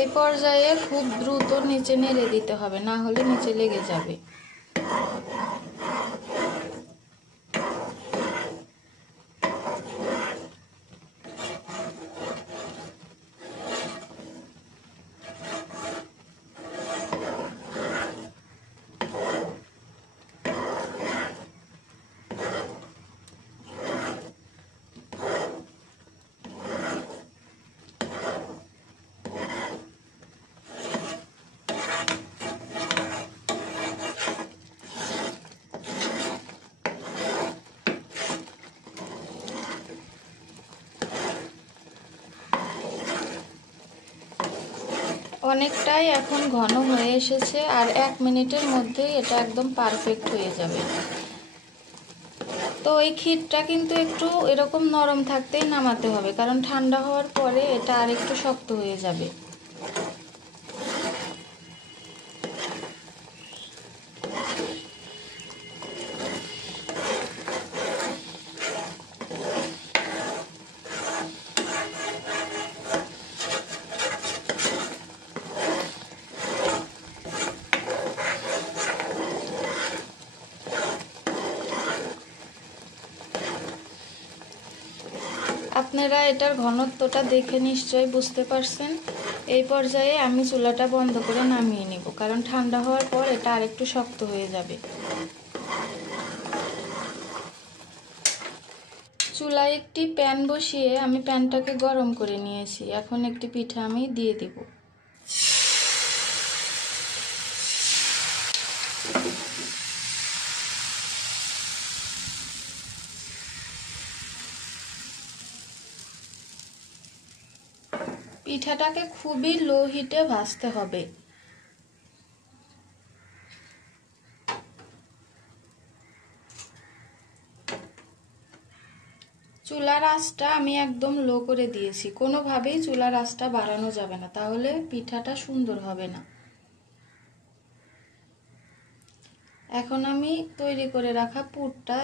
এই পর্যায়ে খুব দ্রুত নিচে নেড়ে দিতে হবে, না হলে নিচে লেগে যাবে। অনেকটাই এখন ঘন হয়ে এসেছে, আর 1 মিনিটের মধ্যেই এটা একদম পারফেক্ট হয়ে যাবে। তো এই ক্ষীরটা কিন্তু একটু এরকম নরম থাকতেই নামাতে হবে, কারণ ঠান্ডা হওয়ার পরে এটা আর একটু শক্ত হয়ে যাবে। আপনারা এটার ঘনত্বটা দেখে নিশ্চয়ই বুঝতে পারছেন। এই পর্যায়ে আমি চুলাটা বন্ধ করে নামিয়ে নিব, কারণ ঠান্ডা হওয়ার পর এটা আরেকটু শক্ত হয়ে যাবে। চুলায় একটি প্যান বসিয়ে আমি প্যানটাকে গরম করে নিয়েছি। এখন একটি পিঠা আমি দিয়ে দিব। পিঠাটাকে খুবই লো হিটে ভাজতে হবে। চুলার আঁচটা আমি একদম লো করে দিয়েছি, কোনোভাবেই চুলার আঁচটা বাড়ানো যাবে না, তাহলে পিঠাটা সুন্দর হবে না। এখন আমি তৈরি করে রাখা পুরটা